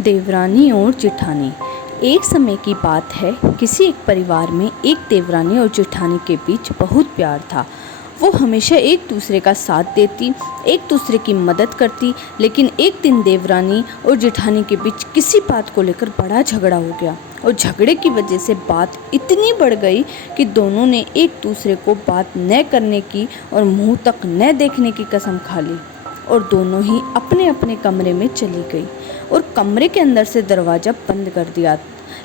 देवरानी और जेठानी। एक समय की बात है, किसी एक परिवार में एक देवरानी और जेठानी के बीच बहुत प्यार था। वो हमेशा एक दूसरे का साथ देती, एक दूसरे की मदद करती। लेकिन एक दिन देवरानी और जेठानी के बीच किसी बात को लेकर बड़ा झगड़ा हो गया और झगड़े की वजह से बात इतनी बढ़ गई कि दोनों ने एक दूसरे को बात न करने की और मुंह तक न देखने की कसम खा ली और दोनों ही अपने अपने कमरे में चली गई और कमरे के अंदर से दरवाज़ा बंद कर दिया।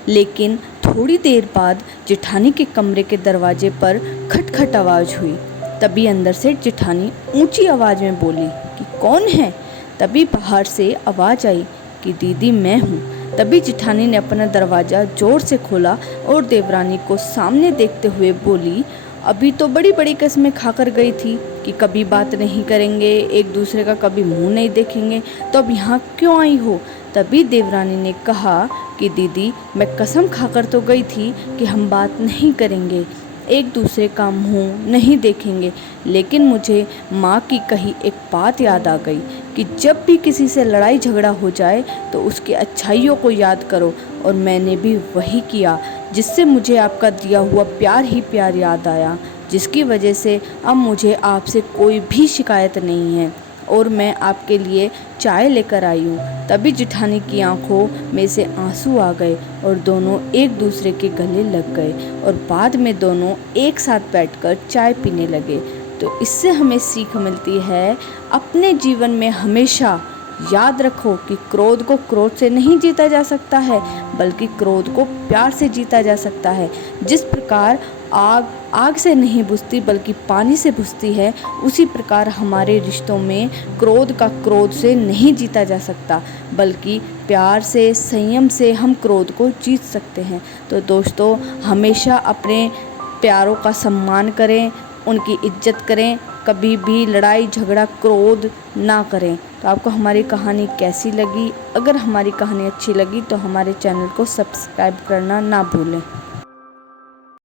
लेकिन थोड़ी देर बाद जेठानी के कमरे के दरवाजे पर खटखट आवाज़ हुई। तभी अंदर से जेठानी ऊंची आवाज़ में बोली कि कौन है। तभी बाहर से आवाज़ आई कि दीदी मैं हूँ। तभी जेठानी ने अपना दरवाज़ा ज़ोर से खोला और देवरानी को सामने देखते हुए बोली, अभी तो बड़ी बड़ी कस्में खाकर गई थी कि कभी बात नहीं करेंगे, एक दूसरे का कभी मुंह नहीं देखेंगे, तो अब यहाँ क्यों आई हो। तभी देवरानी ने कहा कि दीदी मैं कसम खाकर तो गई थी कि हम बात नहीं करेंगे, एक दूसरे का मुंह नहीं देखेंगे, लेकिन मुझे माँ की कही एक बात याद आ गई कि जब भी किसी से लड़ाई झगड़ा हो जाए तो उसकी अच्छाइयों को याद करो। और मैंने भी वही किया, जिससे मुझे आपका दिया हुआ प्यार ही प्यार याद आया, जिसकी वजह से अब मुझे आपसे कोई भी शिकायत नहीं है और मैं आपके लिए चाय लेकर आई हूँ। तभी जेठानी की आंखों में से आंसू आ गए और दोनों एक दूसरे के गले लग गए और बाद में दोनों एक साथ बैठकर चाय पीने लगे। तो इससे हमें सीख मिलती है, अपने जीवन में हमेशा याद रखो कि क्रोध को क्रोध से नहीं जीता जा सकता है, बल्कि क्रोध को प्यार से जीता जा सकता है। जिस प्रकार आग आग से नहीं बुझती बल्कि पानी से बुझती है, उसी प्रकार हमारे रिश्तों में क्रोध का क्रोध से नहीं जीता जा सकता, बल्कि प्यार से, संयम से हम क्रोध को जीत सकते हैं। तो दोस्तों, हमेशा अपने प्यारों का सम्मान करें, उनकी इज्जत करें, कभी भी लड़ाई झगड़ा क्रोध ना करें। तो आपको हमारी कहानी कैसी लगी? अगर हमारी कहानी अच्छी लगी तो हमारे चैनल को सब्सक्राइब करना ना भूलें।